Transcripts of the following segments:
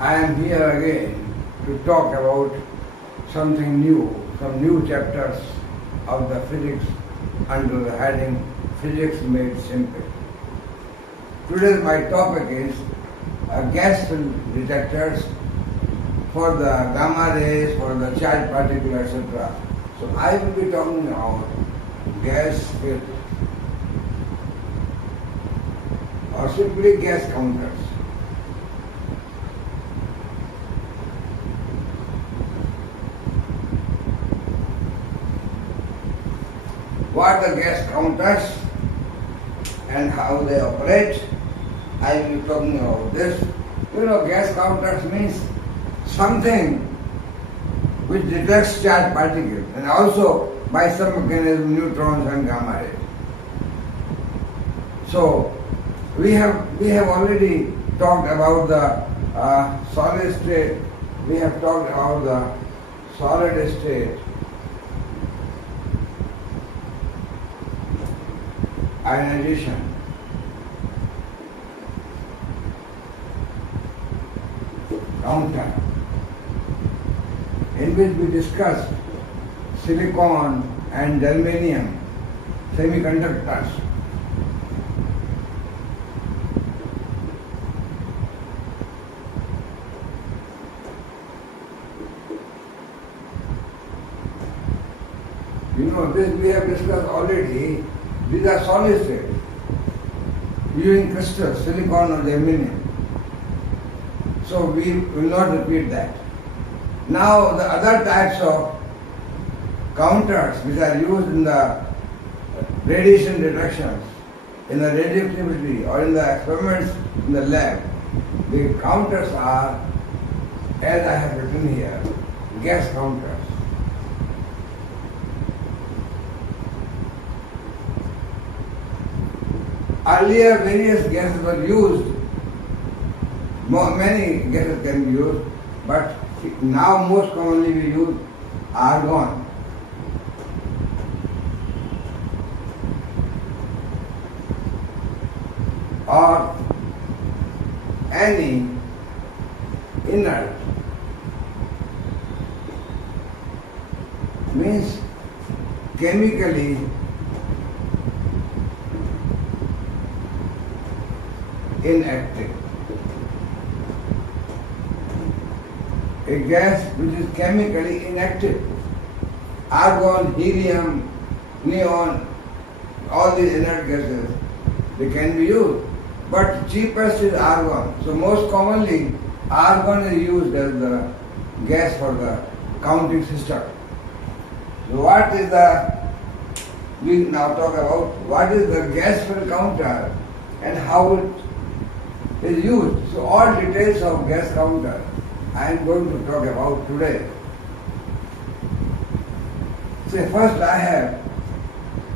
I am here again to talk about something new, some new chapters of the physics under the heading Physics Made Simple. Today my topic is gas field detectors for the gamma rays, for the charged particle, etc. So I will be talking about gas field or simply gas counters. What are the gas counters and how they operate? I will be talking about this. You know, gas counters means something which detects charged particles and also by some mechanism neutrons and gamma rays. So we have already talked about the solid state. We have talked about the solid state ionization. Counter, in which we discussed silicon and germanium semiconductors. You know, this we have discussed already. These are solid state using crystals, silicon or germanium. So we will not repeat that. Now the other types of counters which are used in the radiation detections, in the radioactivity or in the experiments in the lab, the counters are, as I have written here, gas counters. Earlier various gases were used, many gases can be used, but now most commonly we use argon. Or any inert, means chemically inactive. A gas which is chemically inactive. Argon, helium, neon, all these inert gases, they can be used. But cheapest is argon. So most commonly argon is used as the gas for the counting system. So what is we now talk about what is the gas field counter and how it is used. So all details of gas counter I am going to talk about today. So first I have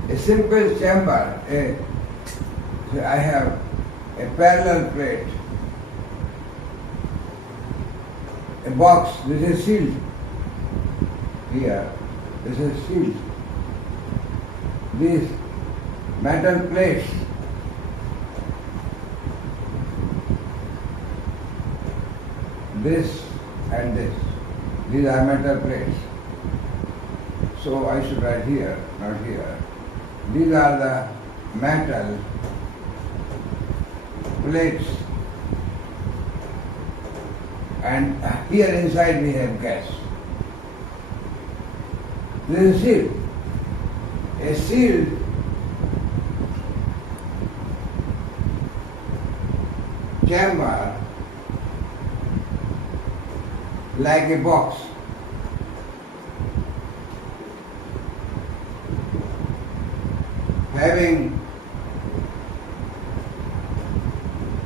a simple chamber. I have a parallel plate, a box. This is sealed. Here, this is sealed. These metal plates. This and this. These are metal plates. So I should write here, not here. These are the metal plates. And here inside we have gas. This is sealed. A sealed chamber like a box. Having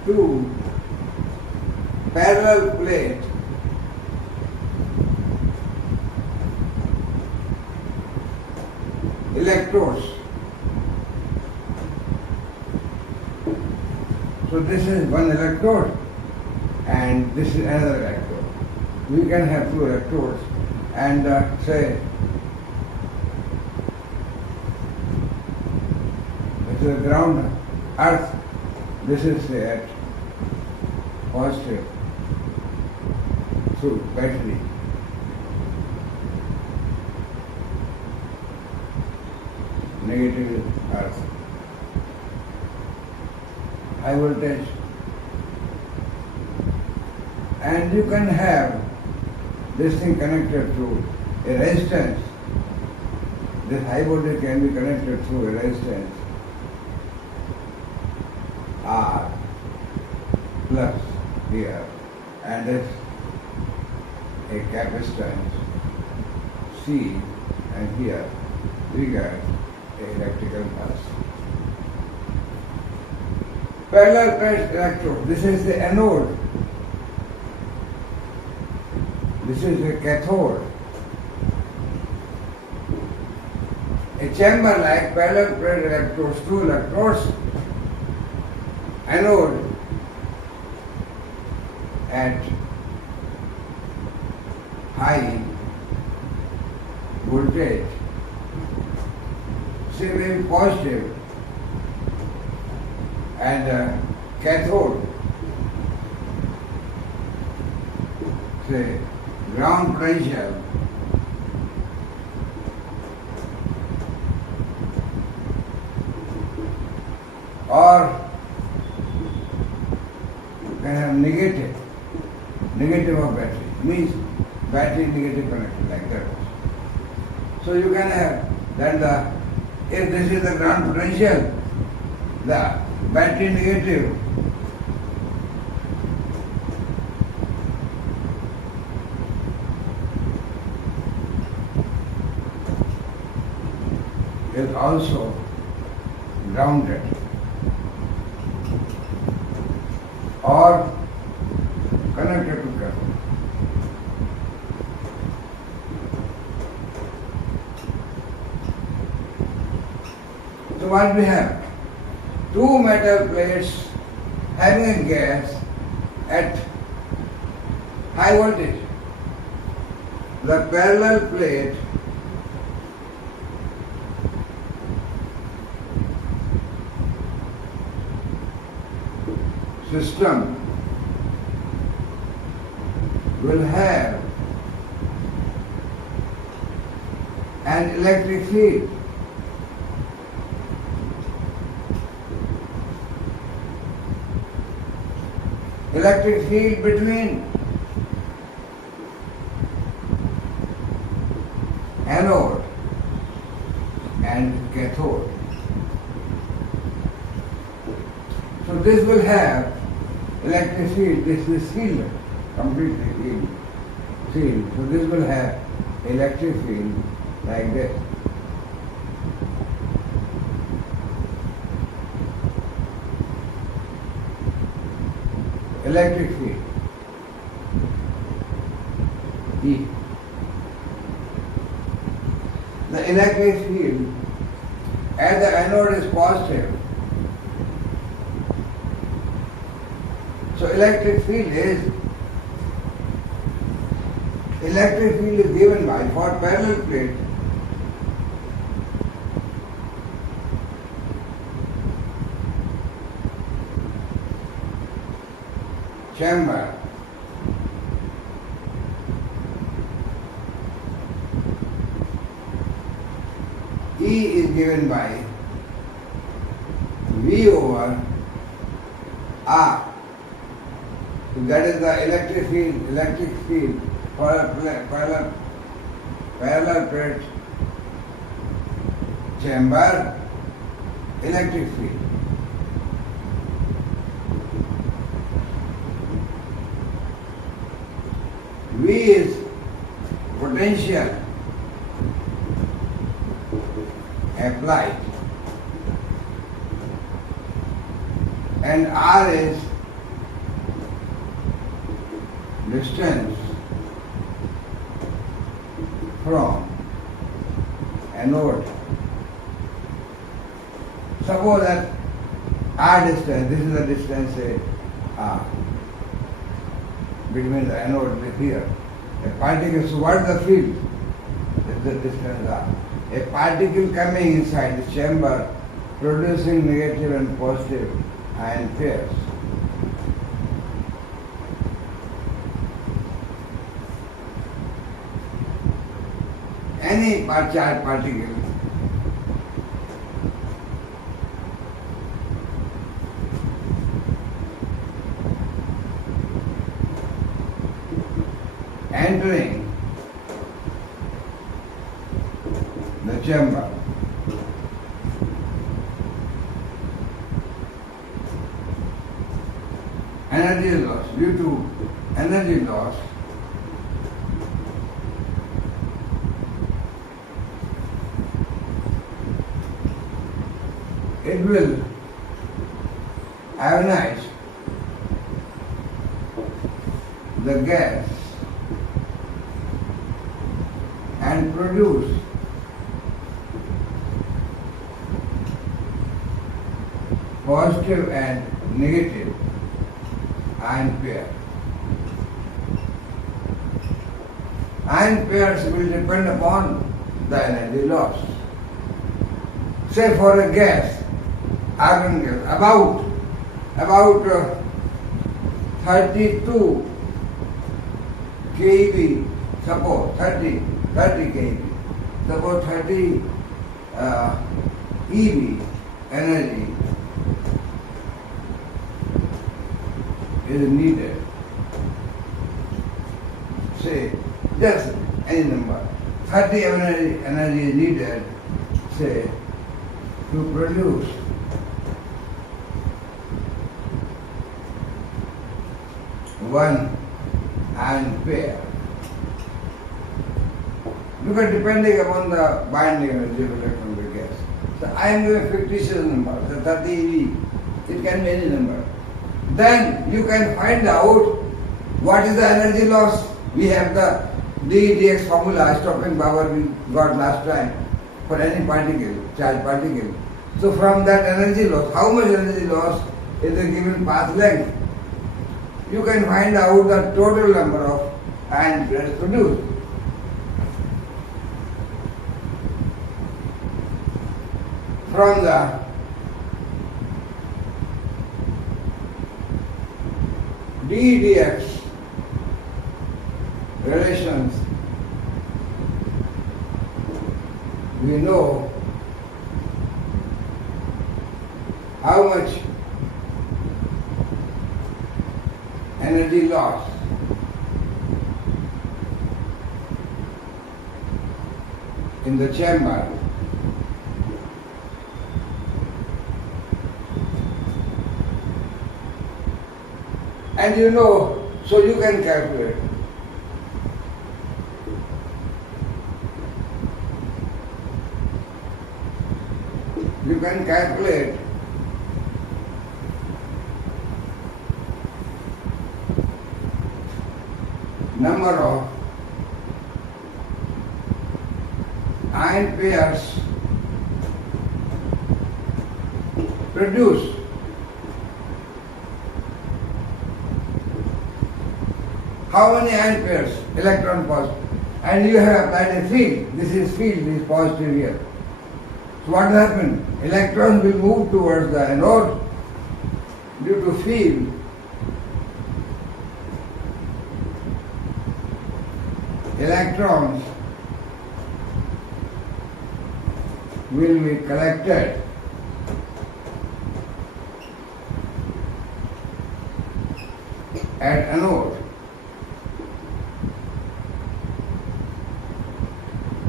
two parallel plate electrodes. So this is one electrode and this is another electrode. We can have two electrodes and say this is ground earth, this is at positive through battery. Negative is earth. High voltage. And you can have this thing connected to a resistance. This high voltage can be connected through a resistance R plus here, and it's a capacitance C, and here we get a electrical pulse. Parallel plate electrode. This is the anode. This is the cathode. A chamber like parallel plate electrodes, two electrodes, anode at high voltage, say very positive, and cathode, say ground potential, or you can have negative of battery, means battery negative connected like that. So you can have that if this is the ground potential, the battery negative is also grounded or connected to cathode. So what we have? Two metal plates having a gas at high voltage. The parallel plate system will have an electric field. Electric field between anode and cathode. So this will have electric field. This is sealed, completely sealed. So this will have electric field like this. Electric field E. The electric field as the anode is positive. So electric field is given by, for parallel plate, chamber, E is given by V over R. So that is the electric field for a parallel plate chamber, electric field. V is potential applied and R is distance from anode. Suppose that R distance, this is the distance say R between the anode and here. A particle, so what is the field? This is the distance R. A particle coming inside the chamber producing negative and positive ion pairs. any charged particle entering the chamber. Energy loss, due to energy loss, it will ionize the gas and produce positive and negative ion pair. Ion pairs will depend upon the energy loss. Say for a gas, argon gas, about 32 keV, suppose 30 keV, suppose 30 eV energy is needed. Say just any number, 30 energy is needed, say, to produce one ion pair. Because depending upon the binding energy of electron to gas. So I am giving a fictitious number, so 30 eV, it can be any number. Then you can find out what is the energy loss. We have the dx formula, stopping power we got last time for any particle, charged particle. So from that energy loss, how much energy loss is a given path length? You can find out the total number of ion pairs produced. From the dx relations, we know how much energy loss in the chamber and you know, so you can calculate. You can calculate number of ion pairs produced how many ion pairs, electron positive, and you have applied a field. This is field, this is positive here. So what will happen? Electrons will move towards the anode due to field. Electrons will be collected at anode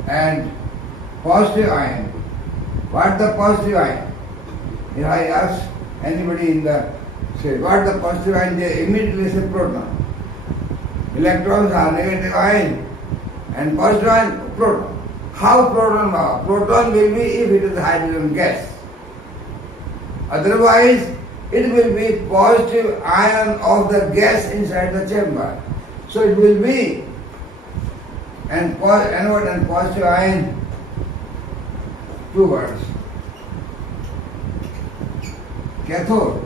and positive ion. What the positive ion? If I ask anybody in the say what the positive ion, they immediately say proton. Electrons are negative ion and positive ion proton. How proton are? Proton will be if it is hydrogen gas. Otherwise, it will be positive ion of the gas inside the chamber. So it will be anode and positive ion towards cathode.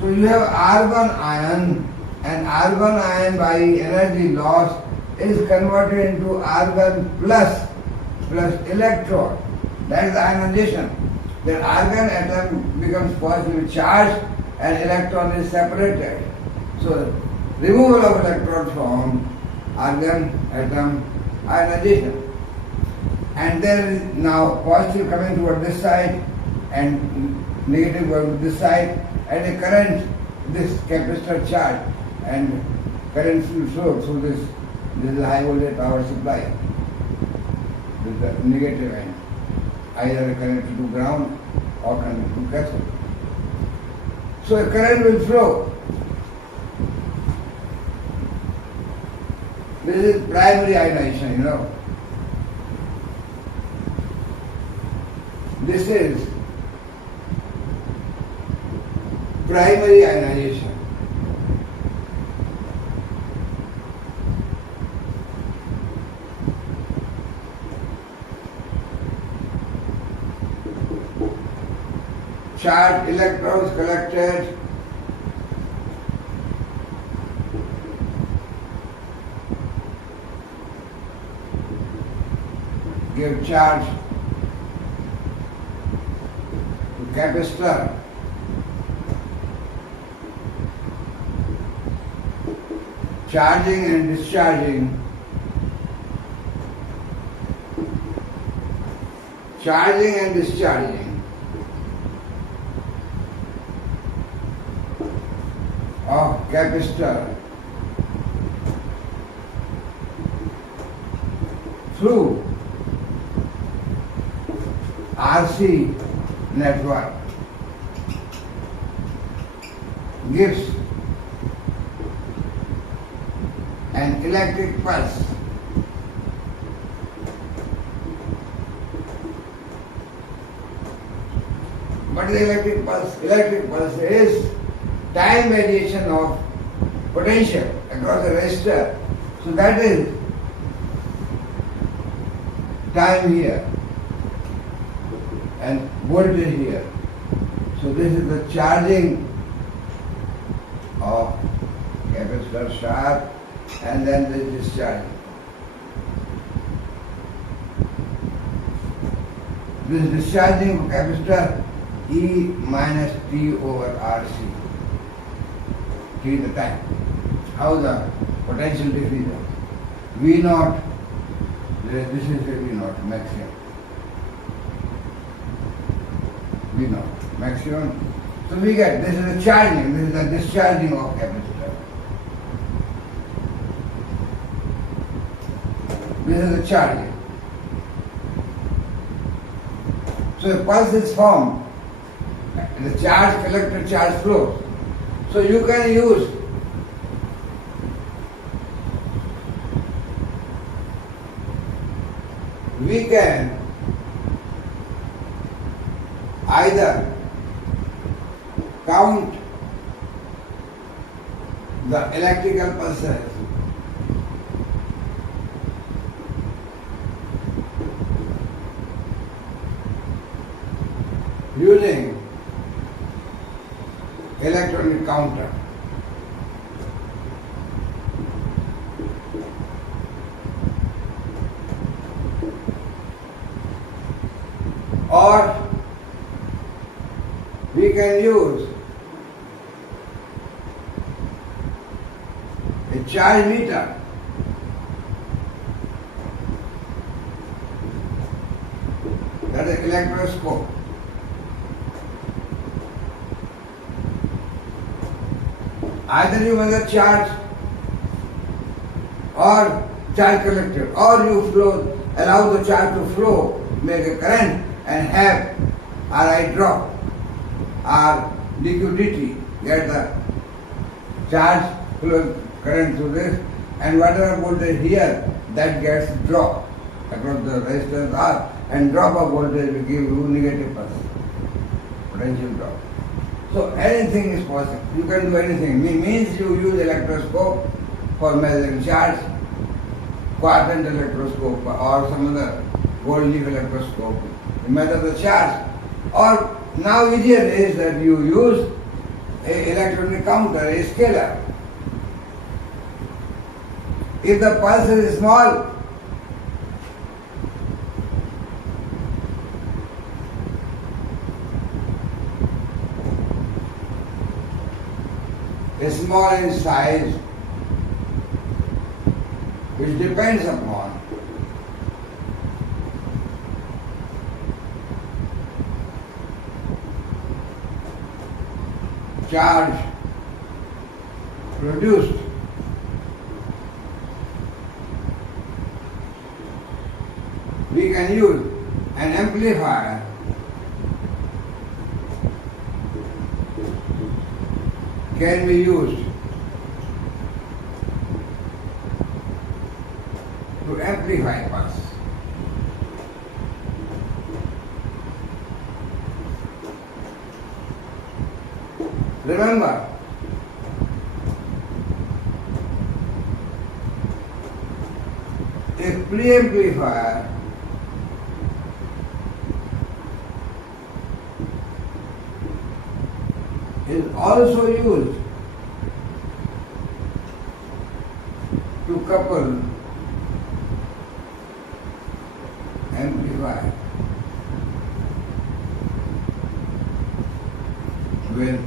So you have argon ion, and argon ion by energy loss is converted into argon plus electron. That is the ionization. The argon atom becomes positively charged and electron is separated. So removal of electron from argon, atom, ionization. And there is now positive coming toward this side and negative going to this side, and a current, this capacitor charge, and current will flow through this. This is a high voltage power supply. This is the negative end, either connected to ground or connected to cathode. So a current will flow. This is primary ionization, you know. This is primary ionization. Charged electrons collected, give charge to capacitor, charging and discharging, charging and discharging of capacitor through RC network gives an electric pulse. What is electric pulse? Electric pulse is time variation of potential across a resistor. So that is time here and voltage here. So this is the charging of capacitor sharp, and then the discharging. This discharging of capacitor E minus T over RC. T is the time. How the potential difference? V naught, this is the V naught maximum. V naught maximum. So we get, this is the charging, this is the discharging of capacitor. This is the charging. So a pulse is formed, the charge collector charge flows. So you can use we can either count the electrical pulses using electronic counter, or we can use a charge meter. That is electroscope. Either you measure charge or charge collector, or you flow, allow the charge to flow, make a current and have Ri drop or liquidity, get the charge flow current through this, and whatever voltage here, that gets drop across the resistance R, and drop of voltage will give you negative pulse, potential drop. So anything is possible. You can do anything. Means you use electroscope for measuring charge, quadrant electroscope or some other gold leaf electroscope to measure the charge. Or now easier is that you use an electronic counter, a scaler. If the pulse is small, small in size, which depends upon charge produced we can use an amplifier can be used to amplify pulse. Remember, a preamplifier is also used to couple amplifier with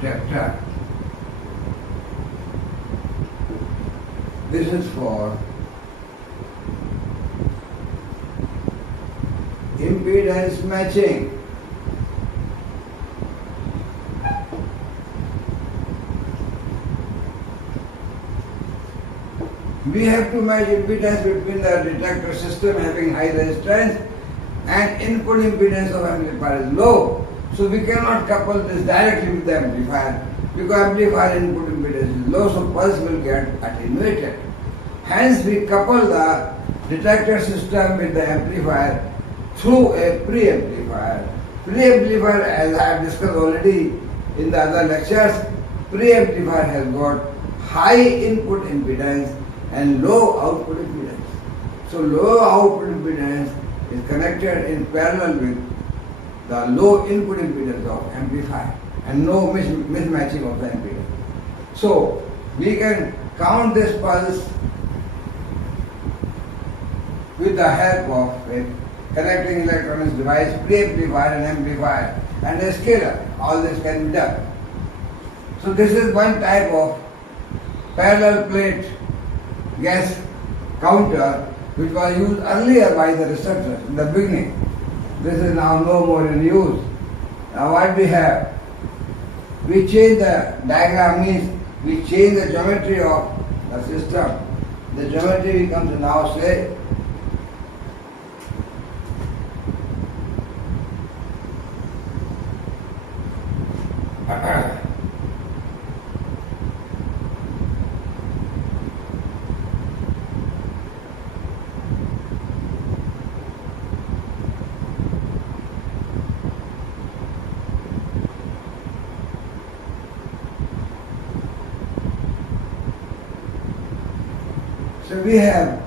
detector. This is for impedance matching. We have to match impedance between the detector system having high resistance and input impedance of amplifier is low. So we cannot couple this directly with the amplifier because amplifier input impedance is low, so pulse will get attenuated. Hence we couple the detector system with the amplifier through a preamplifier. Preamplifier, as I have discussed already in the other lectures, preamplifier has got high input impedance and low output impedance. So low output impedance is connected in parallel with the low input impedance of amplifier and no mismatching of the impedance. So we can count this pulse with the help of a connecting electronics device, preamplifier and amplifier and a scaler. All this can be done. So this is one type of parallel plate gas counter which was used earlier by the researchers in the beginning. This is now no more in use. Now what we have? We change the diagram means we change the geometry of the system. The geometry becomes now say so we have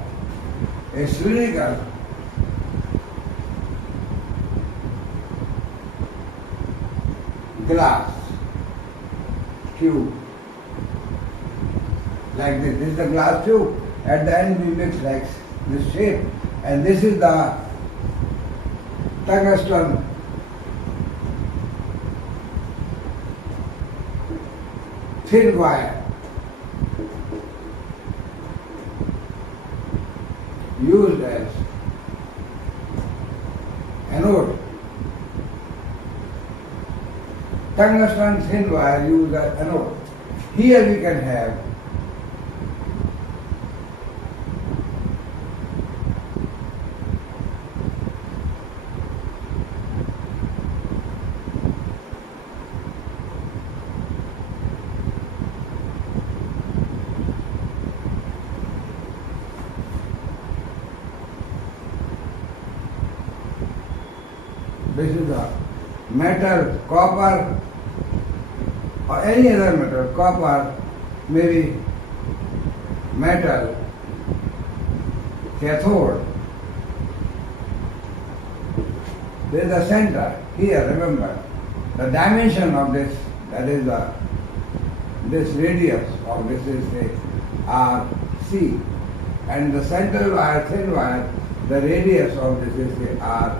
a spherical glass tube like this. This is the glass tube. At the end we mix like this shape, and this is the tungsten thin wire used as anode. Tungsten thin wire used as anode. Here we can have this is the metal, copper or any other metal, copper, maybe metal, cathode. There is a center here, remember, the dimension of this, that is this radius of this is say RC, and the central wire, thin wire, the radius of this is say RA.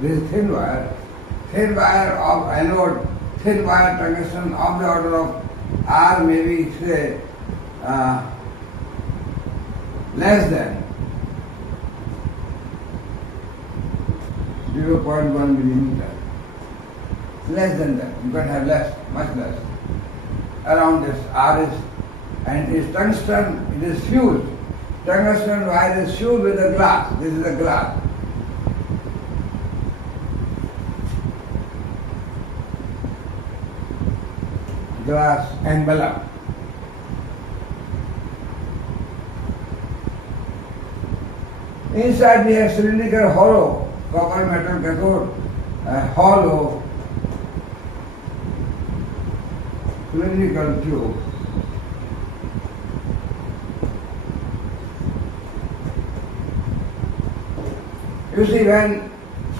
This is thin wire of anode, thin wire tungsten of the order of R, maybe say less than 0.1 millimeter. Less than that. You can have less, much less. Around this R is, and it is tungsten, it is fused. Tungsten wire is fused with a glass. This is a glass. Glass envelope. Inside we have cylindrical hollow copper metal cathode, hollow cylindrical tube. You see, when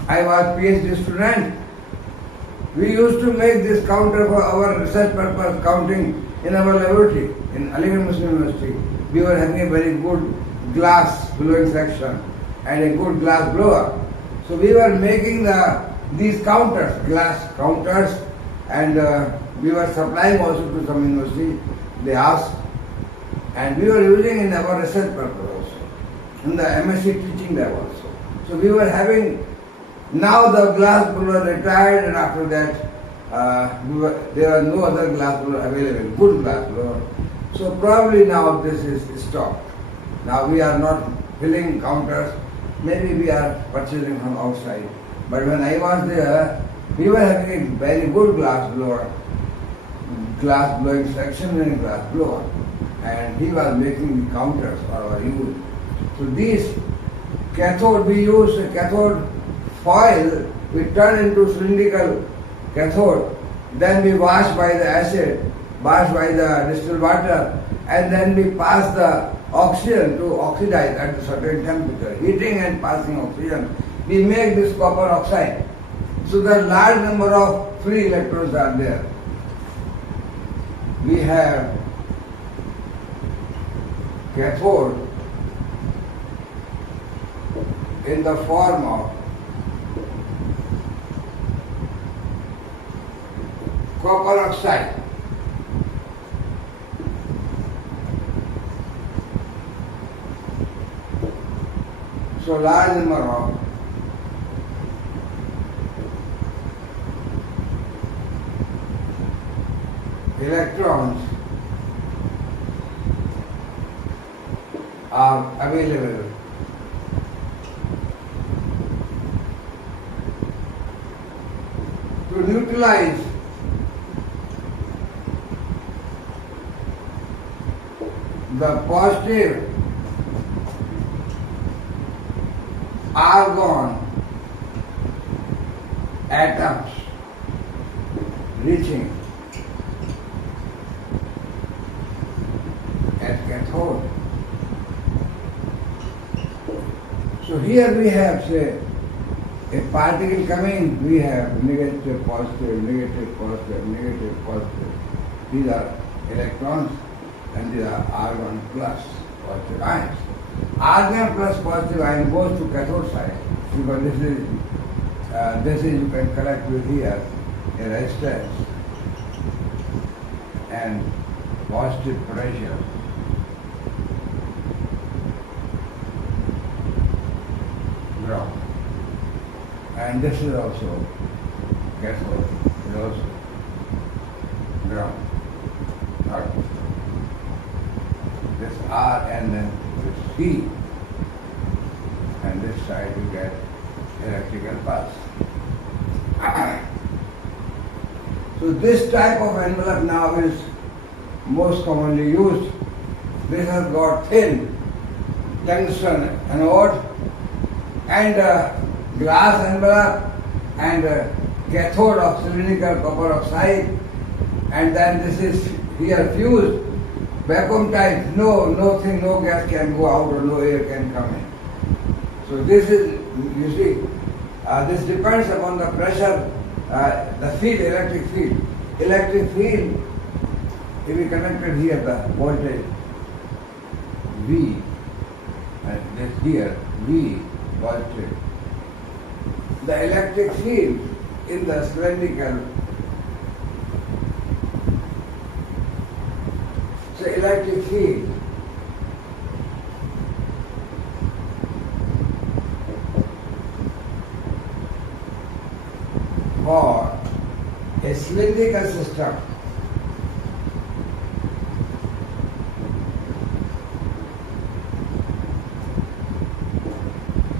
I was PhD student, we used to make this counter for our research purpose, counting in our laboratory in Aligarh Muslim University. We were having a very good glass blowing section and a good glass blower. So we were making these counters, glass counters, and we were supplying also to some university. They asked, and we were using in our research purpose also, in the MSc teaching lab also. So we were having. Now the glass blower retired, and after that there are no other glass blower available, good glass blower. So probably now this is stopped. Now we are not filling counters, maybe we are purchasing from outside. But when I was there, we were having a very good glass blower, glass blowing section and glass blower. And he was making the counters for our use. So these cathode, we use a cathode foil, we turn into cylindrical cathode, then we wash by the acid, wash by the distilled water, and then we pass the oxygen to oxidize at a certain temperature, heating and passing oxygen. We make this copper oxide. So the large number of free electrons are there. We have cathode in the form of copper oxide. So large number of electrons are available. To neutralize the positive argon atoms reaching at cathode. So here we have, say, a particle coming, we have negative, positive, negative, positive, negative, positive. These are electrons and these are argon plus positive ions. Argon plus positive ion goes to cathode side because this is you can collect with here a resistance and positive potential. Ground. And this is also cathode, is also ground. This R and then this C, and this side you get electrical pulse. So this type of envelope now is most commonly used. This has got thin tungsten anode and glass envelope and cathode of cylindrical copper oxide, and then this is here fused, vacuum tight, no gas can go out or no air can come in. So this is, you see, this depends upon the pressure, the field, electric field. Electric field, if we connected here the voltage V, and this here V voltage, the electric field in the So electric field. For a cylindrical system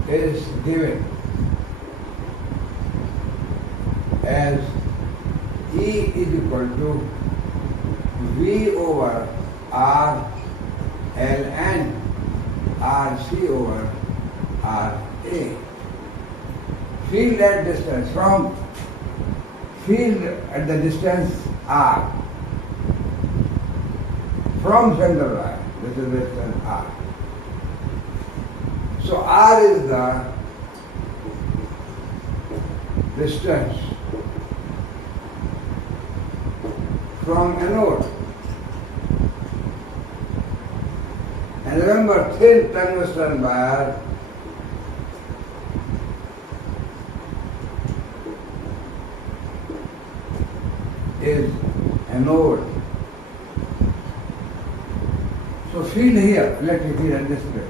is given as E is equal to V over R L N RC over RA. Field at distance from field at the distance R from central line, this is distance R. So R is the distance from anode. And remember, thin tungsten wire is anode. So field here, electric field at this place.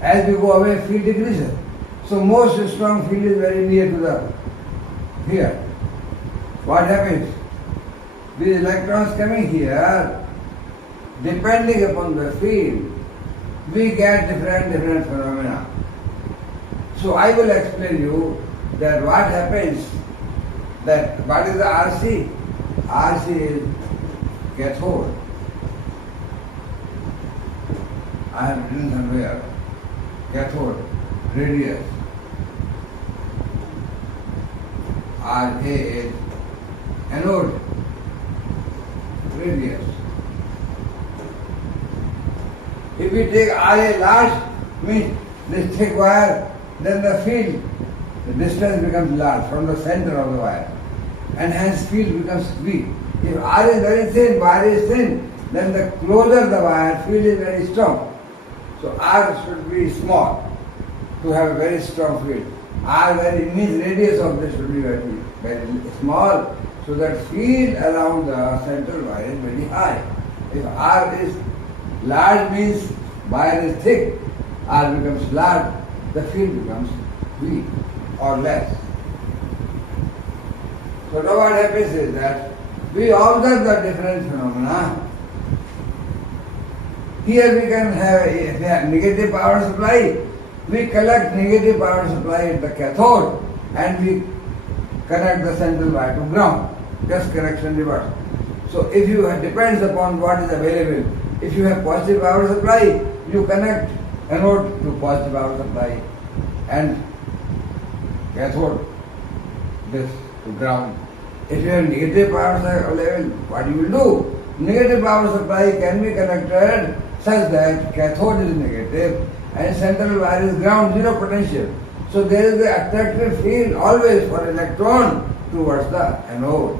As we go away, field decreases. So most strong field is very near to the here. What happens? These electrons coming here, depending upon the field, we get different phenomena. So I will explain you that what happens, that what is the RC? RC is cathode. I have written somewhere, cathode, radius. RA is anode, radius. If we take RA large, means this thick wire, then the field, the distance becomes large from the center of the wire, and hence field becomes weak. If R is very thin, wire is thin, then the closer the wire, field is very strong. So R should be small to have a very strong field. R means radius of this should be very small, so that field around the central wire is very high. If R is large, means wire is thick, R becomes large, the field becomes weak or less. So now what happens is that we observe the different phenomena. Here we can have, if we have negative power supply, we collect negative power supply at the cathode and we connect the central wire to ground, just connection reverse. So if you have, depends upon what is available. If you have positive power supply, you connect anode to positive power supply and cathode this to ground. If you have negative power level, what you will do? Negative power supply can be connected such that cathode is negative and central wire is ground, zero potential. So there is the attractive field always for electron towards the anode.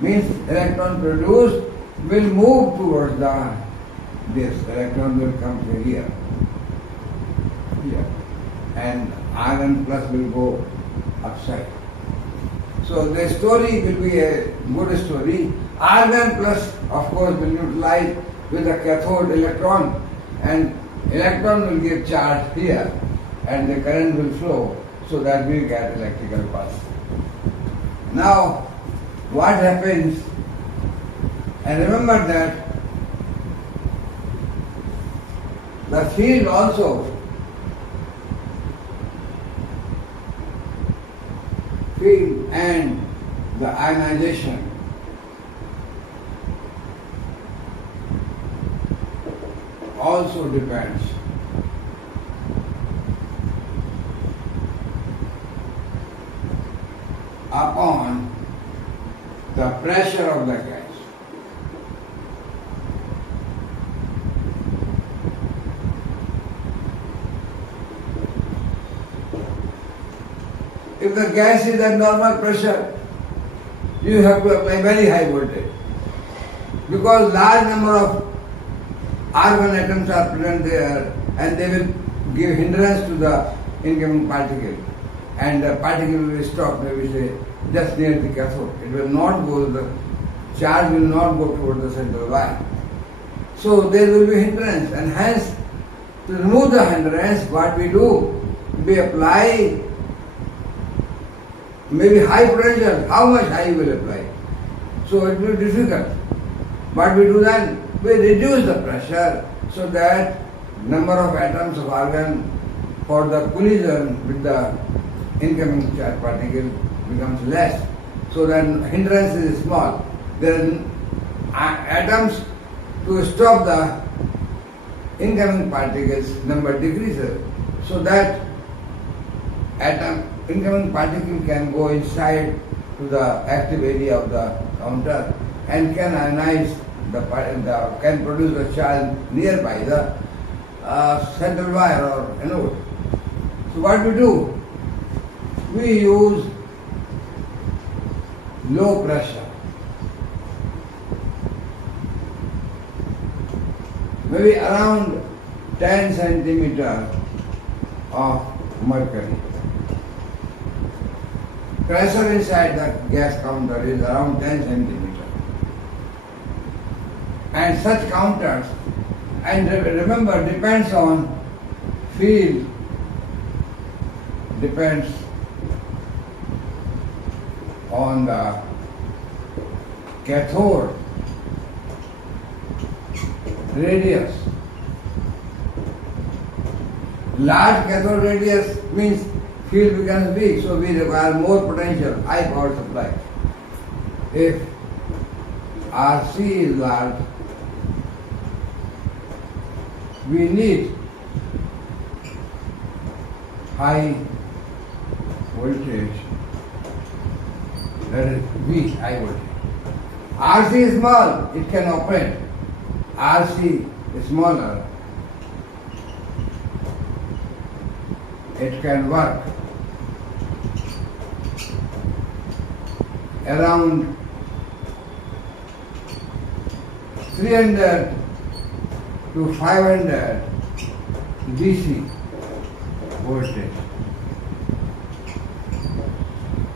Means electron produced will move towards this. Electron will come to here. And iron plus will go upside. So the story will be a good story. Argon plus, of course, will neutralize with the cathode electron, and electron will get charged here, and the current will flow, so that we get electrical pulse. Now, what happens? And remember that the field also field and the ionization also depends upon the pressure of the gas. If the gas is at normal pressure, you have to apply very high voltage, because large number of argon atoms are present there and they will give hindrance to the incoming particle, and the particle will stop, maybe say, just near the cathode. It will not go, the charge will not go toward the central wire. So there will be hindrance, and hence to remove the hindrance, what we do, we apply maybe high pressure. How much high will apply? So it will be difficult. What we do then, we reduce the pressure so that number of atoms of argon for the collision with the incoming charge particle becomes less. So then hindrance is small. Then atoms to stop the incoming particles number decreases, so that incoming particle can go inside to the active area of the counter and can ionize can produce a charge nearby the central wire or anode. So what we do? We use low pressure, maybe around 10 centimeter of mercury. Pressure inside the gas counter is around 10 centimeter. And such counters, and remember, depends on field, depends on the cathode radius. Large cathode radius means field becomes big, so we require more potential, high power supply. If RC is large, we need high voltage, that is V, high voltage. RC is small, it can operate. RC is smaller, it can work. Around 300 to 500 DC voltage.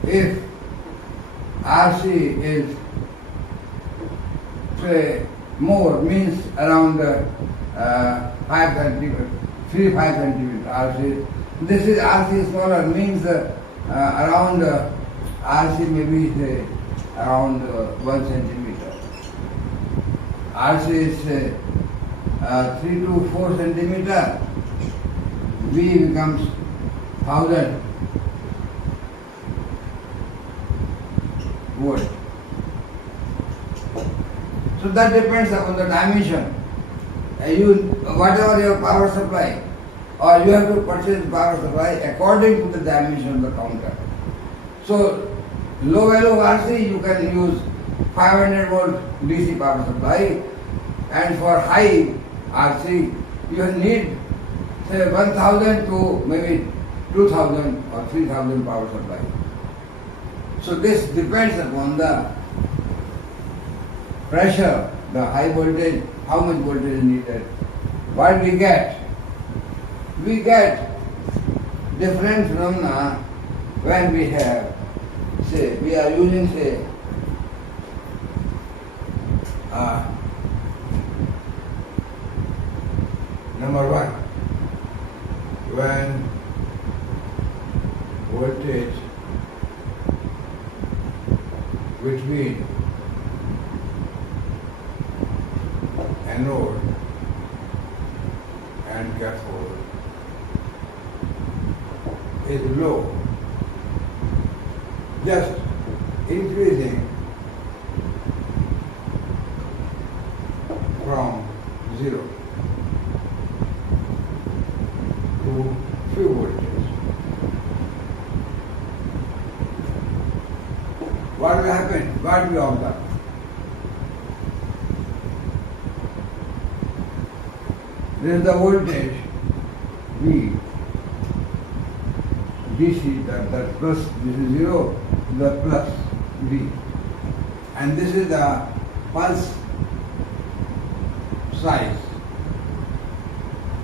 If RC is say more, means around 5 centimeter, 3-5 centimeter RC. This is RC smaller, means around RC maybe say around 1 centimeter. RC is 3 to 4 centimeter. V becomes 1000 volt. So that depends upon the dimension. Whatever your power supply, or you have to purchase power supply according to the dimension of the counter. So low value RC you can use 500 volt DC power supply, and for high RC you need say 1000 to maybe 2000 or 3000 power supply. So this depends upon the pressure, the high voltage, how much voltage is needed. What we get? We get different phenomena when we have, say, we are using, say, number one, when voltage between anode and cathode is low, just increasing from 0 to few voltage. What will happen? What will observe? This is the voltage V, DC, that plus, this is 0, the plus V. And this is the pulse size.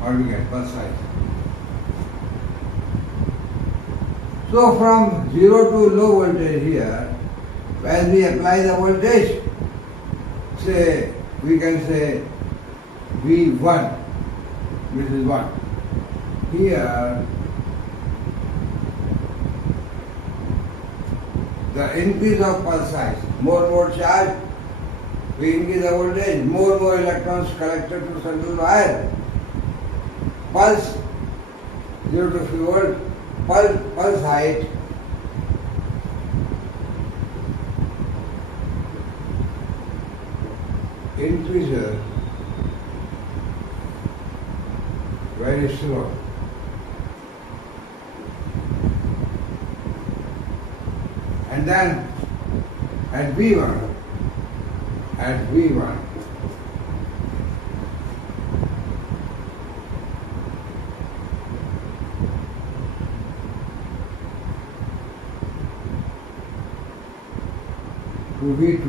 What do we get? Pulse size. So from 0 to low voltage here, when we apply the voltage, say, we can say V1. This is 1. Here, the increase of pulse size, more and more charge, we increase the voltage, more and more electrons collected to central wire. Pulse 0 to 50 volt, pulse height increases very slow. And then at V1, to V2,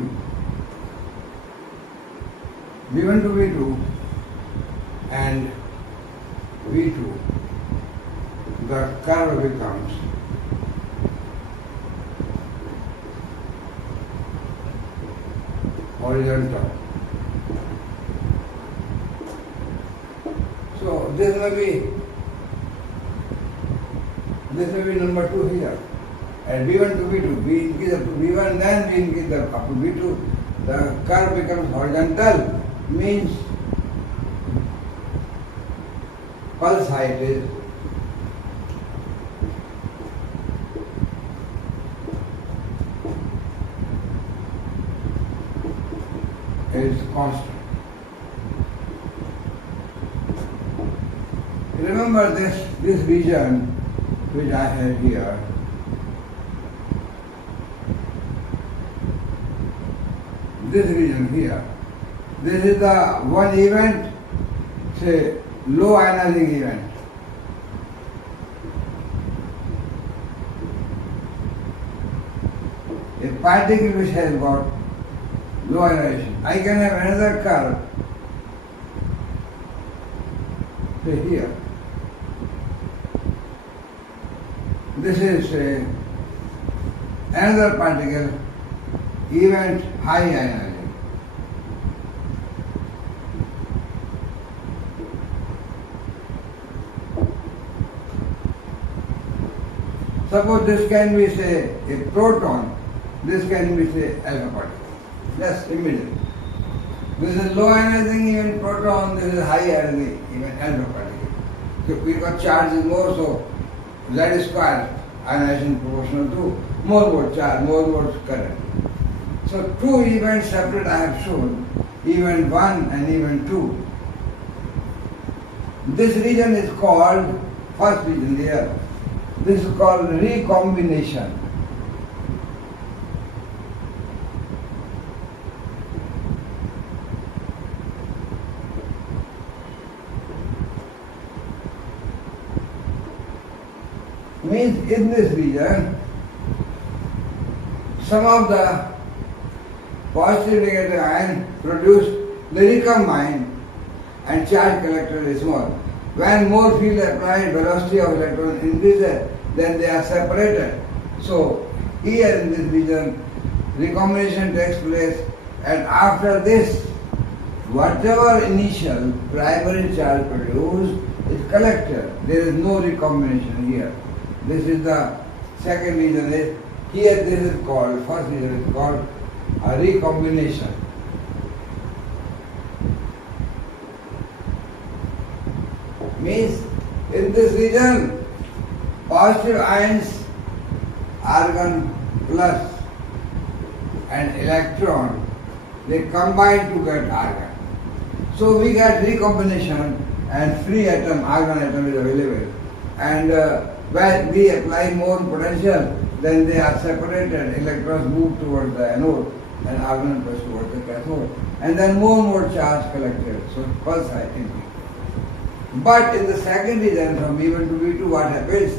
V1 to V2 and V2, the curve becomes horizontal. So this may be number 2 here. At V1 to V2, we increase up to V1, then we increase up to V2. The curve becomes horizontal, means pulse height is constant. Remember this region which I have here. This region here. This is the one event, say low ionizing event. A particle which has got low ionization. I can have another curve, say here. This is another particle, event high ionizing. Suppose this can be, say, a proton, this can be, say, alpha particle. Just immediately. This is low ionizing event proton, this is high ionizing event alpha particle. So we got charge is more, so Z square ionization proportional to more charge, more current. So two events separate I have shown, event 1 and event 2. This region is called, first region here, this is called recombination. Means in this region, some of the positive negative ion produce, they recombine and charge collected is small. When more field applied, velocity of electron increases, then they are separated. So here in this region, recombination takes place, and after this, whatever initial primary charge produced is collected. There is no recombination here. This is the second region. Here this is called, first region is called a recombination. Means in this region, positive ions, argon plus and electron, they combine to get argon. So we get recombination and free atom, argon atom is available. And when we apply more potential, then they are separated, electrons move towards the anode and argon plus towards the cathode. And then more charge collected, so pulse height increases. But in the second region, from V1 to V2, what happens?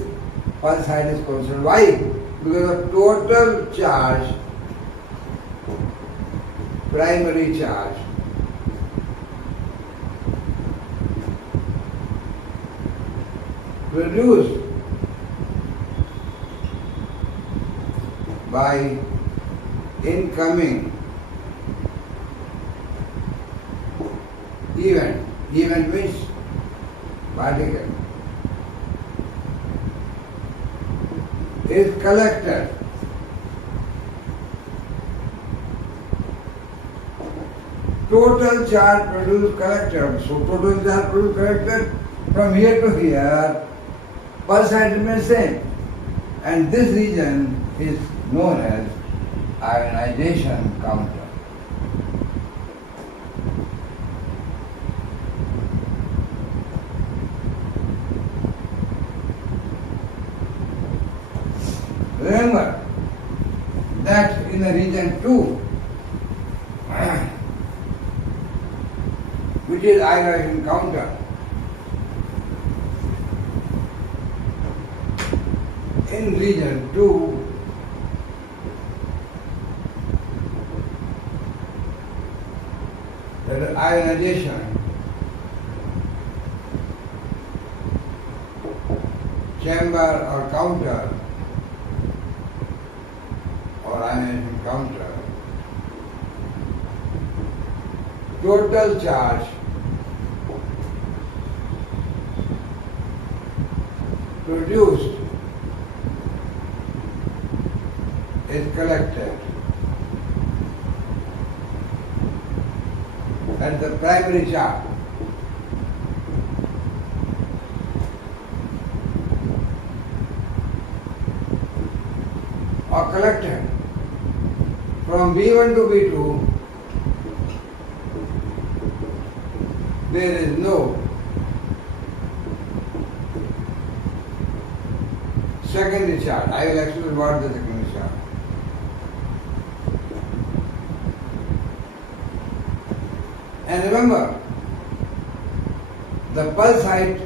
Pulse height is constant. Why? Because the total charge, primary charge, produced by incoming event Event means particle. Is collected. Total charge produced collected. So total charge produced collected from here to here, pulse height remains same. And this region is known as ionization counter. Remember that in the region 2, which is ionization counter, in region 2, that is ionization chamber or counter or ionization counter, total charge produced is collected at the primary charge. Or collected from B1 to B2, there is no secondary charge. I will explain what the secondary charge. And remember, the pulse height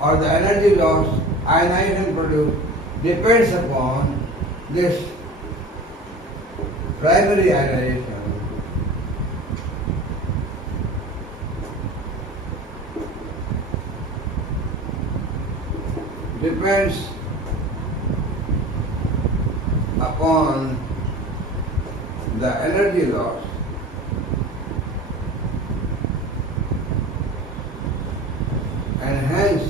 or the energy loss ionization produced depends upon this primary ionization depends upon the energy loss and hence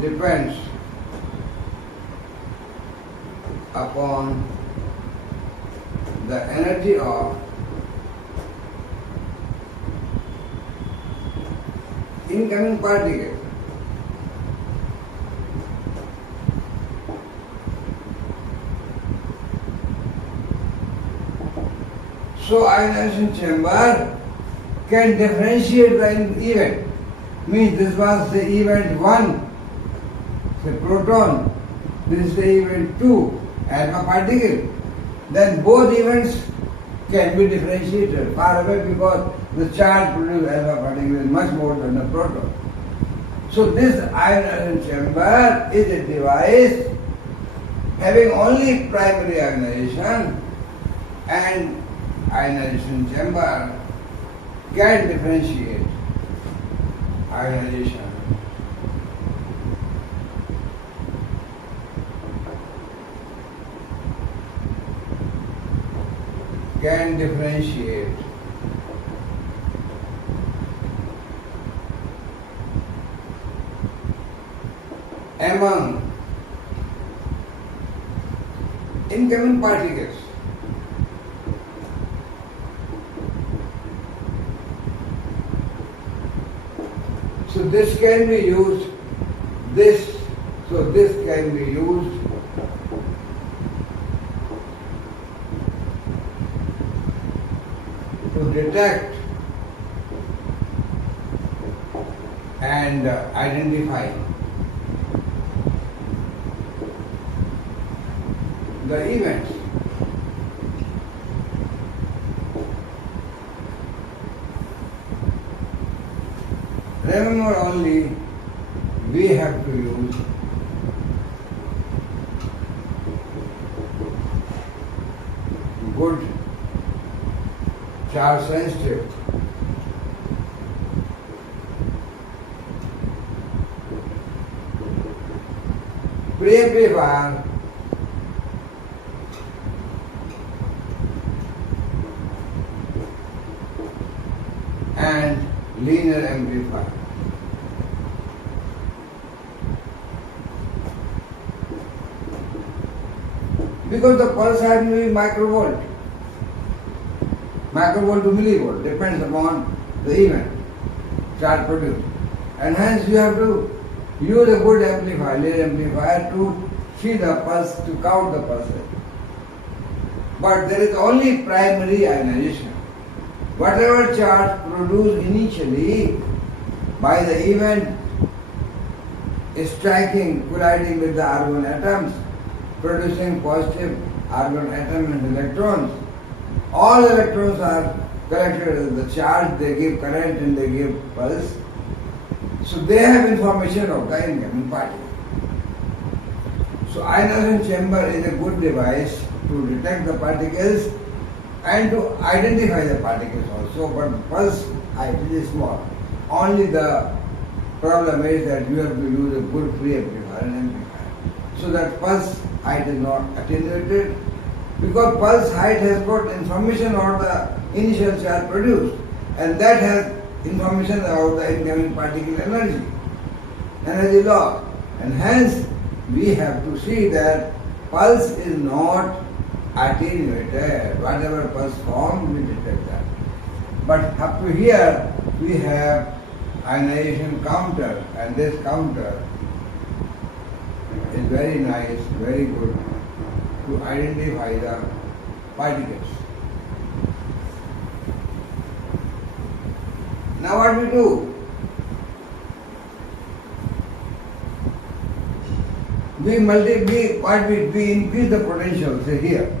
depends upon the energy of incoming particle. So ionization chamber can differentiate the event. Means this was the event 1, the proton, this is the event 2, alpha particle. Then both events can be differentiated far away because the charge produced alpha particle is much more than the proton. So this ionization chamber is a device having only primary ionization, and ionization chamber can differentiate ionization. Can differentiate among incoming particles. So this can be used, this can be used to detect and identify the events. Remember only, we have to use good charge sensitive pre-paper and linear amplifier. Because the pulse height may be microvolt to millivolt, depends upon the event charge produced. And hence you have to use a good amplifier, linear amplifier, to see the pulse, to count the pulses. But there is only primary ionization. Whatever charge produced initially by the event striking, colliding with the argon atoms, producing positive argon atom and electrons, all electrons are collected as the charge, they give current and they give pulse. So they have information of the incoming particle. So ionization chamber is a good device to detect the particles and to identify the particles also, but the pulse height is small. Only the problem is that you have to use a good free amplifier and amplifier. So that pulse height is not attenuated, because pulse height has got information about the initial charge produced, and that has information about the incoming particle energy loss. And hence we have to see that pulse is not attenuated. Whatever pulse form, we detect that. But up to here we have ionization counter, and this counter is very nice, very good to identify the particles. Now what we do? We increase the potential, say here.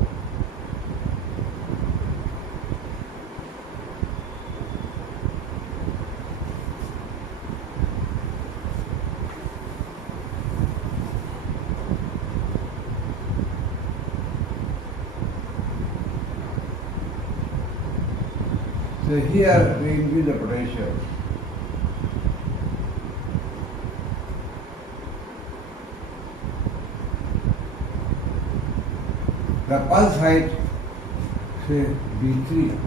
So here we increase the potential. The pulse height, say B3.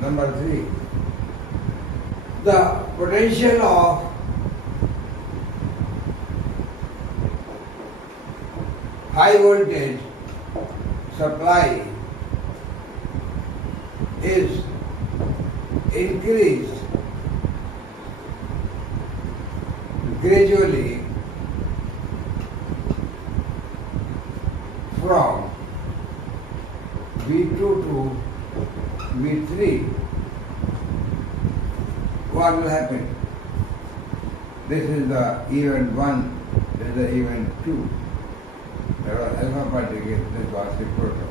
Number 3. The potential of high voltage supply is increased gradually from V2 to V3. What will happen? This is the event 1, this is the event 2. There was alpha particle, this was the proton.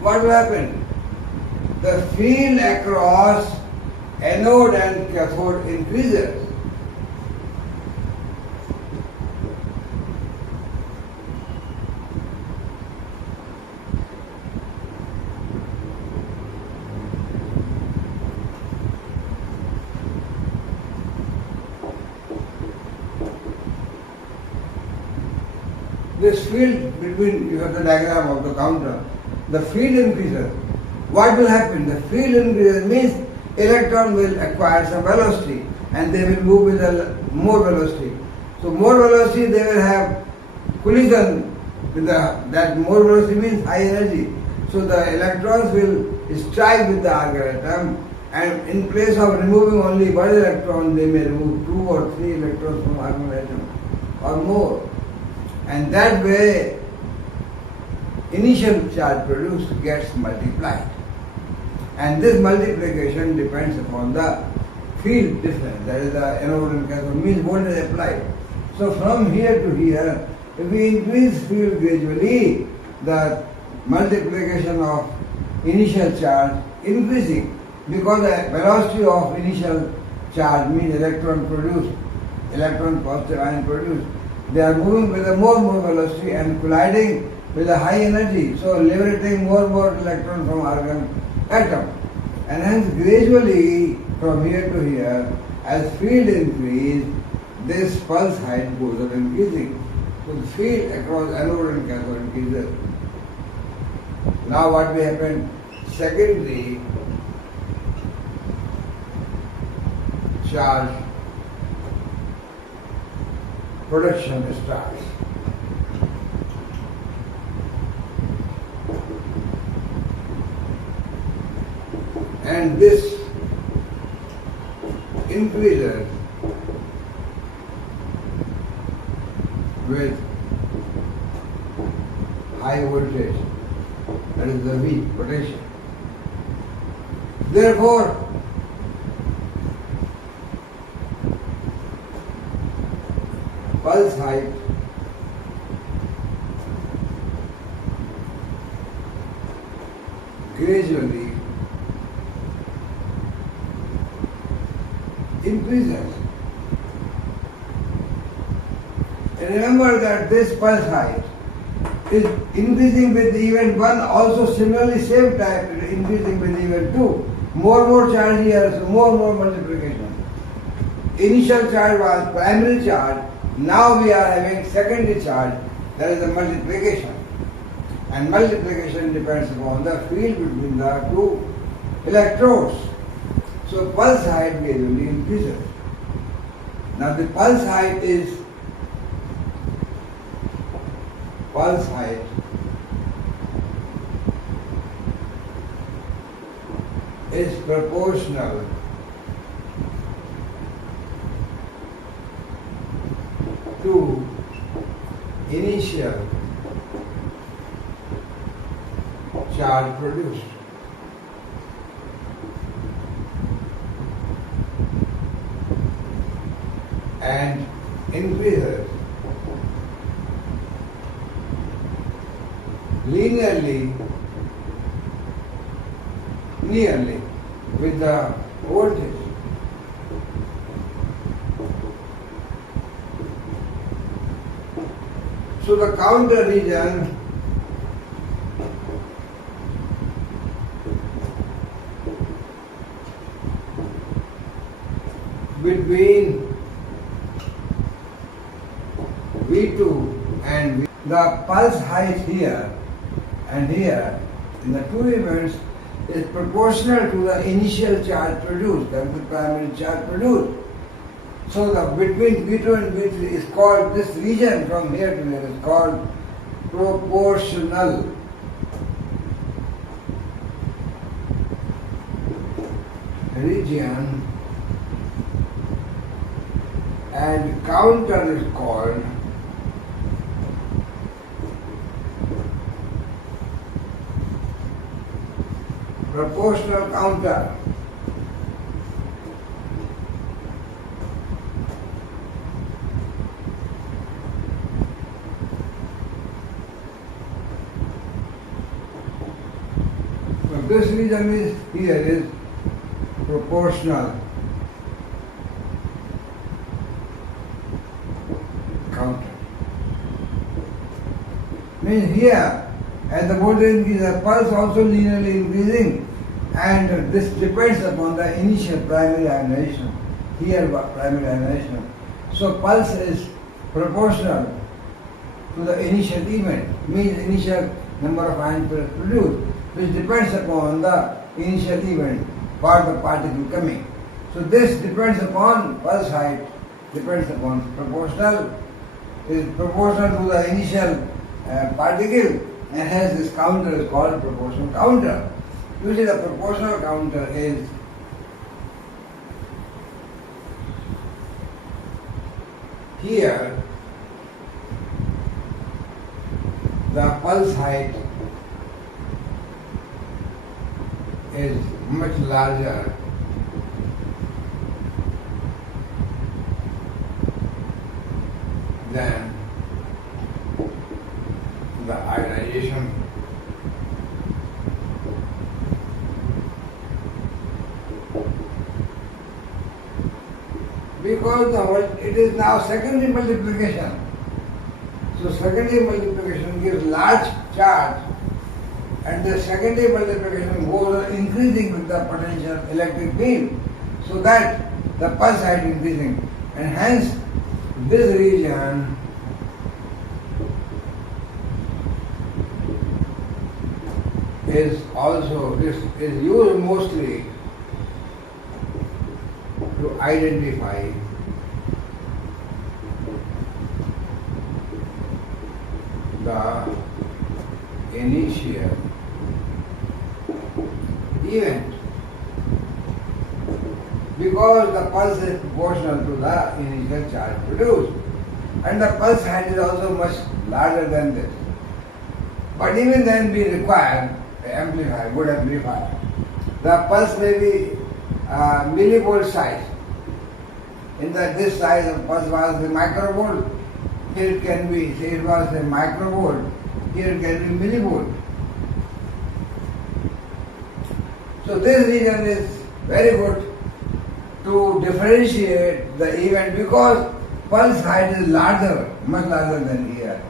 What will happen? The field across anode and cathode increases. This field between, you have the diagram of the counter, the field increases. What will happen? The field increases means electron will acquire some velocity and they will move with more velocity. So more velocity, they will have collision with that more velocity means high energy. So the electrons will strike with the argon atom, and in place of removing only one electron, they may remove 2 or 3 electrons from argon atom or more. And that way initial charge produced gets multiplied. And this multiplication depends upon the field difference, that is the anode and cathode, means voltage applied. So from here to here, if we increase field gradually, the multiplication of initial charge increasing, because the velocity of initial charge means electron produced, electron positive ion produced. They are moving with a more velocity and colliding with a high energy, so liberating more electrons from argon atom. And hence gradually from here to here, as field increase, this pulse height goes on increasing. So the field across anode and cathode increases. Now what will happen? Secondary charge production starts. And this increases with high voltage, that is the V, potential. Therefore, pulse height gradually increases. And remember that this pulse height is increasing with event 1, also similarly same type increasing with event 2. More charge here, so more multiplication. Initial charge was primary charge, now we are having secondary charge, that is the multiplication. And multiplication depends upon the field between the two electrodes. So pulse height gradually increases. Now the pulse height is proportional to initial charge produced. And increases linearly with the voltage. So the counter region between V2 and the pulse height here and here in the two events is proportional to the initial charge produced, that is the primary charge produced. So the between V2 and V3 is called, this region from here to there is called proportional. Region, and counter is called proportional counter. So this region is here is proportional counter. Means here, as the voltage increases, the pulse also linearly increasing, and this depends upon the initial primary ionization. Here, primary ionization. So pulse is proportional to the initial event, means initial number of ions produced, which depends upon the initial event, what the particle coming. So this depends upon pulse height, depends upon proportional, is proportional to the initial particle, and hence this counter is called proportional counter. Usually the proportional counter is here, the pulse height is much larger than the ionization. Because it is now secondary multiplication. So secondary multiplication gives large charge, and the secondary multiplication goes on increasing with the potential electric field, so that the pulse height increasing, and hence this region is also is used mostly to identify the initial event, because the pulse is proportional to the initial charge produced, and the pulse height is also much larger than this. But even then we require an amplifier, good amplifier. The pulse may be millivolt size. In this size of pulse was the microvolt. Here it can be, say it was a microvolt, here it can be millivolt. So this region is very good to differentiate the event, because pulse height is larger, much larger than here.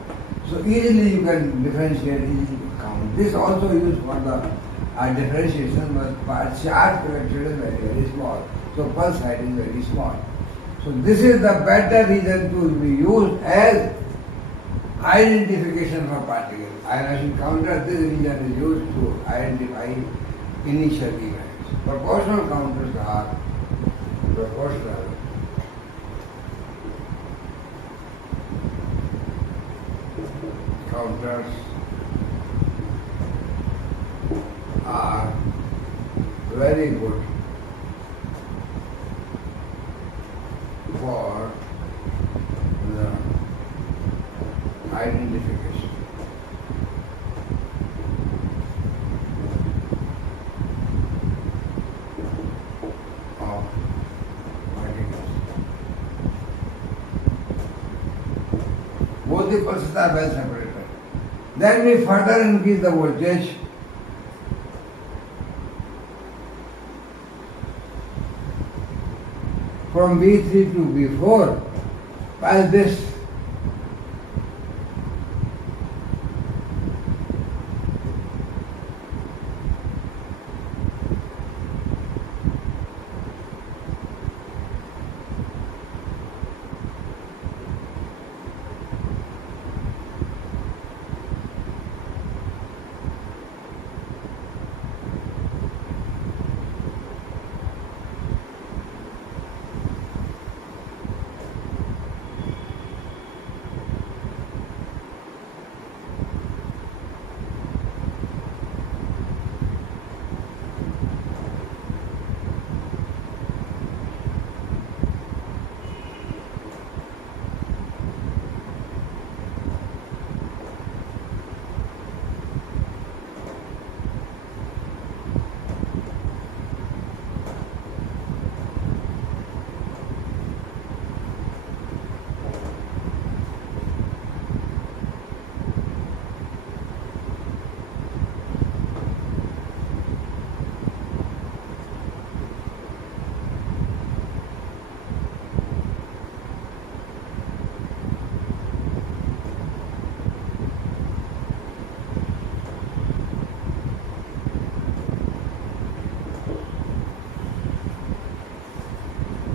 So easily you can differentiate, easily count. This also used for the differentiation, but charge collected is very, very small. So pulse height is very small. So this is the better reason to be used as identification for particles. Ionization counter, this region is used to identify initial events. Proportional counters are proportional counters are very good for the identification. Of particles. Both the pulses are well separated. Then we further increase the voltage from V3 to V4, while this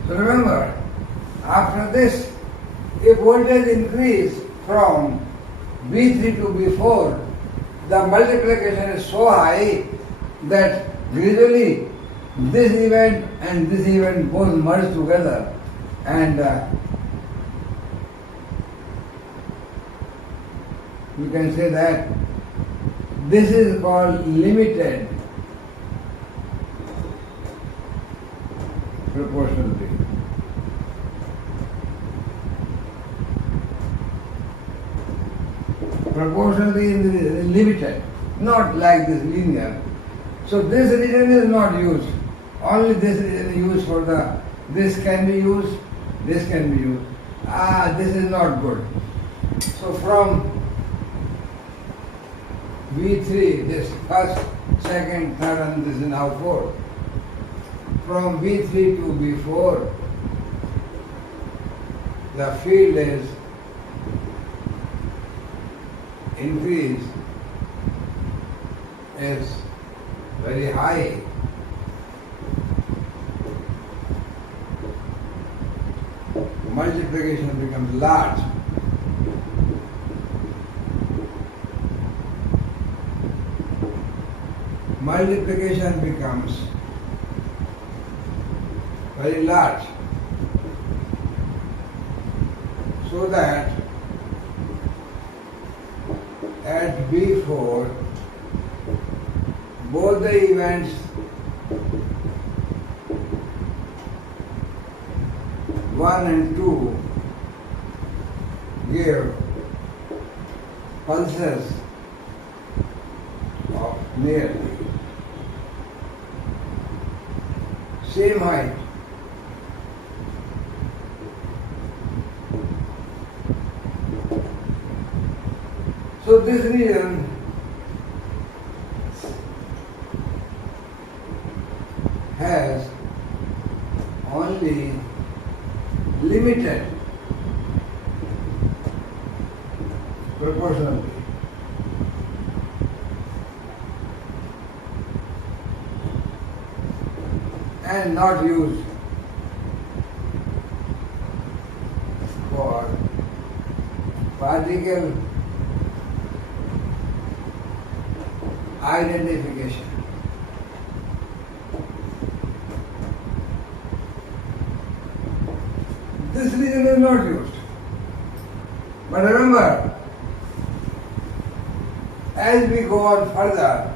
so remember, after this, if voltage increase from V3 to V4, the multiplication is so high that gradually this event and this event both merge together, and you can say that this is called limited proportionality. Proportionality is limited, not like this linear. So this region is not used. Only this region is used for the, this can be used, this can be used. This is not good. So from V3, this first, second, third, and this is now fourth. From V3 to V4, the field is increase is very high. Multiplication becomes large. multiplication becomes very large, so that at B4 both the events one and two give pulses of nearly same height. So this region has only limited proportionality. And not used for particle identification. This region is not used. But remember, as we go on further,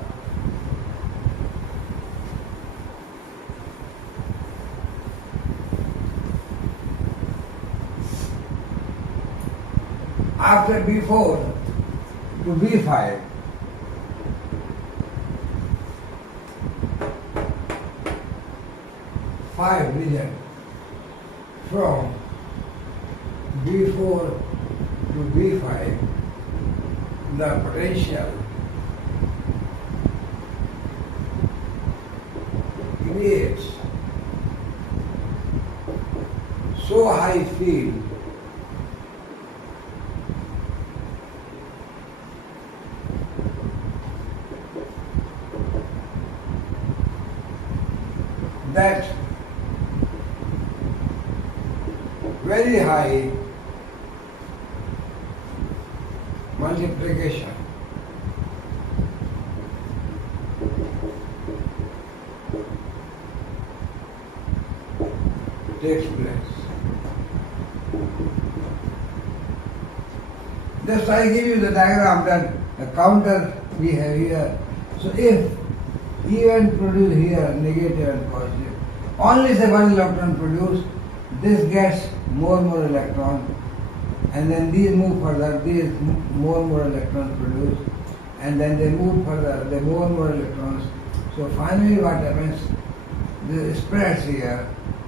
after B4 to B5, five region from B4 to B5, the potential creates so high field that very high multiplication takes place. Just I give you the diagram that the counter we have here. So if event produce here negative and positive, only say one electron produced, this gets more and more electrons, and then these move further, these more and more electrons produced, and then they move further, they more and more electrons. So finally what happens, this spreads here,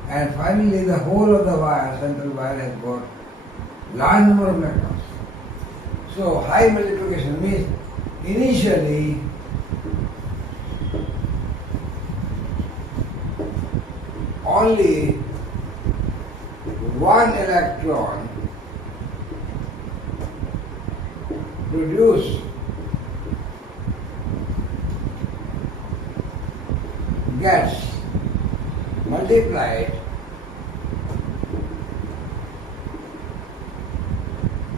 and finally the whole of the wire, central wire, has got large number of electrons. So high multiplication means initially only one electron produced gets multiplied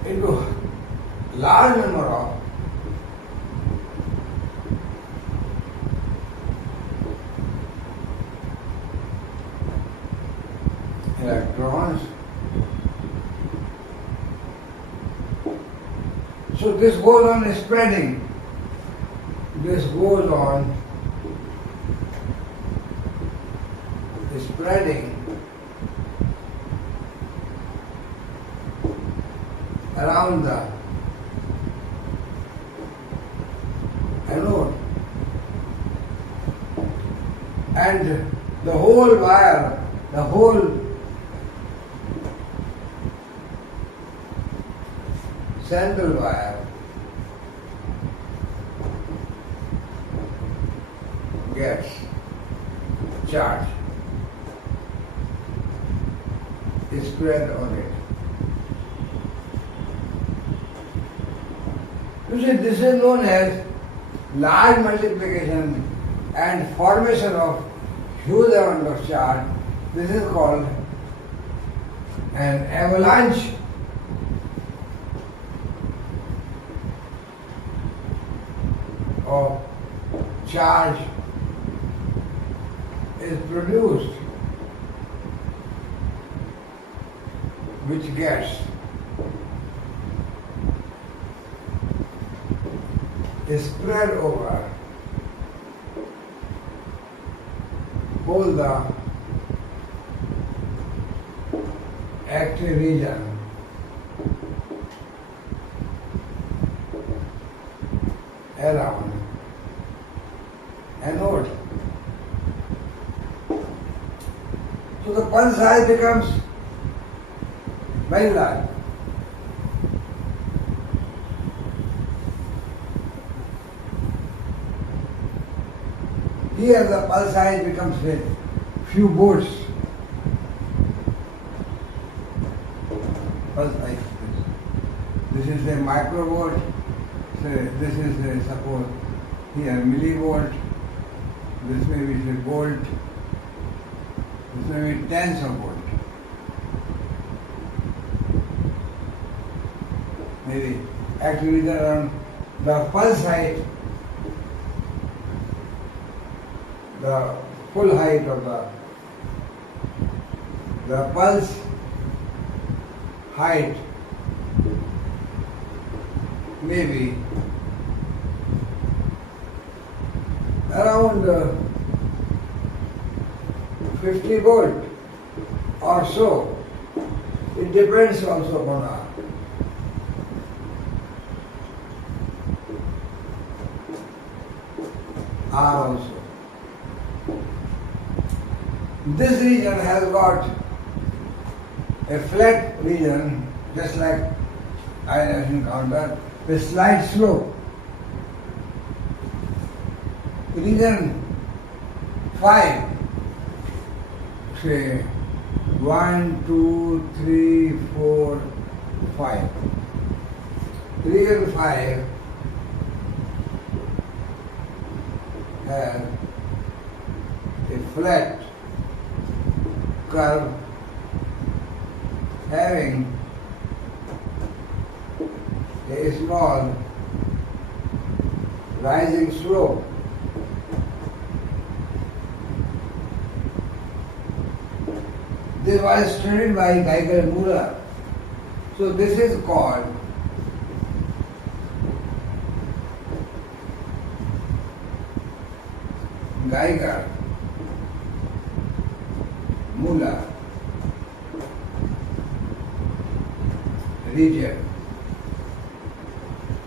into large number of electrons. So this goes on spreading. This goes on spreading around the anode, and the whole wire, the whole central wire gets charged, spread on it. You see, this is known as large multiplication and formation of huge amount of charge. This is called an avalanche of charge is produced, which gets spread over all the active region around anode. So the pulse size becomes very large. Here the pulse size becomes a few volts. Pulse size. This is a microvolt. So this is a, suppose here millivolt. This may be a volt. This may be tens of volt. Maybe actually around the pulse height, the full height of the pulse height may be around 50 volt or so. It depends also upon R also. This region has got a flat region, just like ionization counter, with slight slope. Region 5, say 1, 2, 3, 4, 5. Region 5 has a flat curve having a small rising slope. This was studied by Geiger-Müller. So this is called Geiger-Müller region.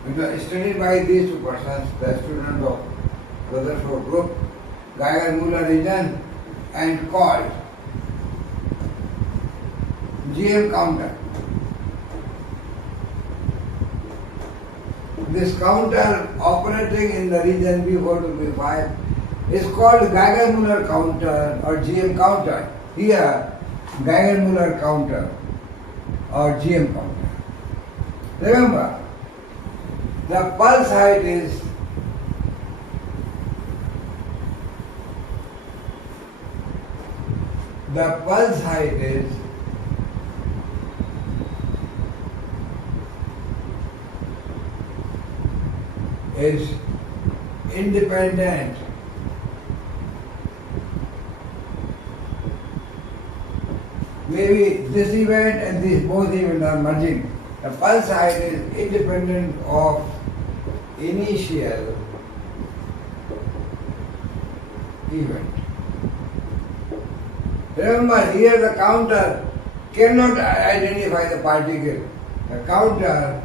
It was studied by these two persons, the student of Rutherford group, Geiger-Müller region, and called GM counter. This counter operating in the region B4 to B5 is called Geiger-Müller counter or GM counter. Here, Geiger-Müller counter or GM counter. Remember, the pulse height is independent maybe this event and these both events are merging. The pulse height is independent of initial event. Remember, here the counter cannot identify the particle. The counter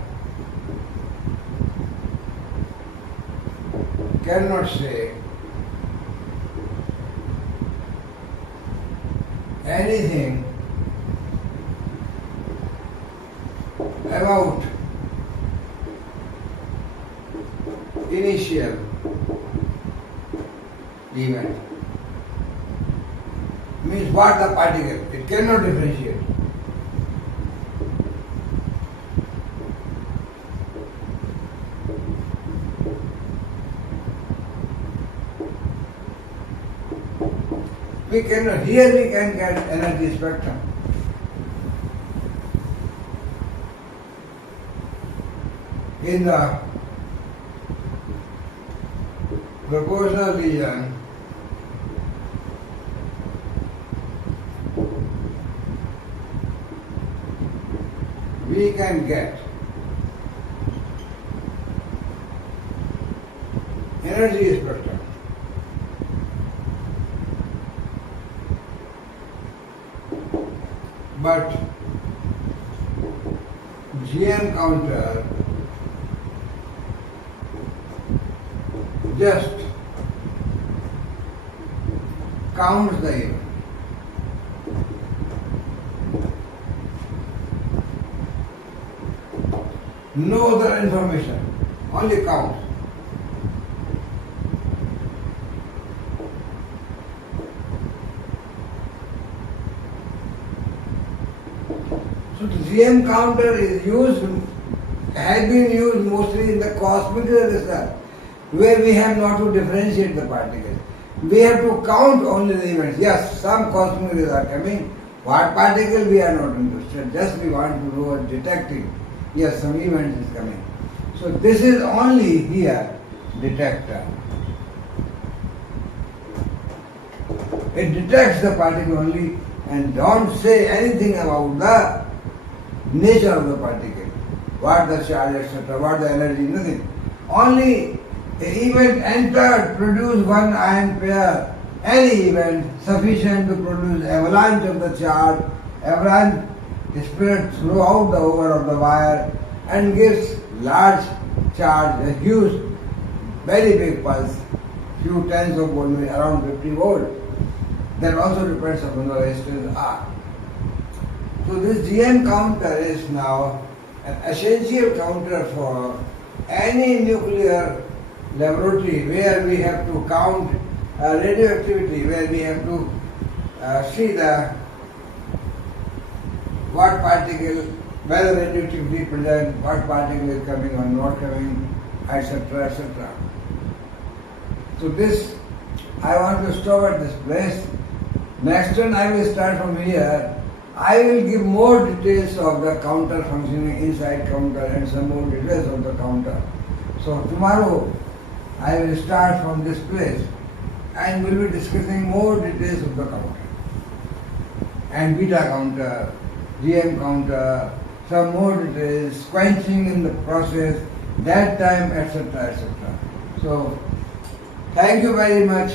cannot say anything about initial event. Means what the particle, it cannot differentiate. Here we can get energy spectrum. In the proportional region we can get energy spectrum. But GM counter just counts the event. No other information, only count. So the GM counter is used, has been used mostly in the cosmic research, where we have not to differentiate the particles. We have to count only the events. Yes, some cosmic rays are coming. What particle we are not interested. Just we want to know detecting. Yes, some event is coming. So this is only here detector. It detects the particle only and don't say anything about the nature of the particle, what the charge, etc., what the energy, nothing. Only the event entered, produce one ion pair, any event sufficient to produce avalanche of the charge, avalanche spread throughout the over of the wire and gives large charge, a huge, very big pulse, few tens of volt, around 50 volt. That also depends upon the resistance R. So this GM counter is now an essential counter for any nuclear laboratory where we have to count radioactivity, where we have to see the what particle, whether radioactivity present, what particle is coming or not coming, etc., etc. So this, I want to stop at this place. Next time I will start from here. I will give more details of the counter functioning, inside counter, and some more details of the counter. So tomorrow I will start from this place and we will be discussing more details of the counter and beta counter, GM counter, some more details, quenching in the process, that time, etc., etc. So thank you very much.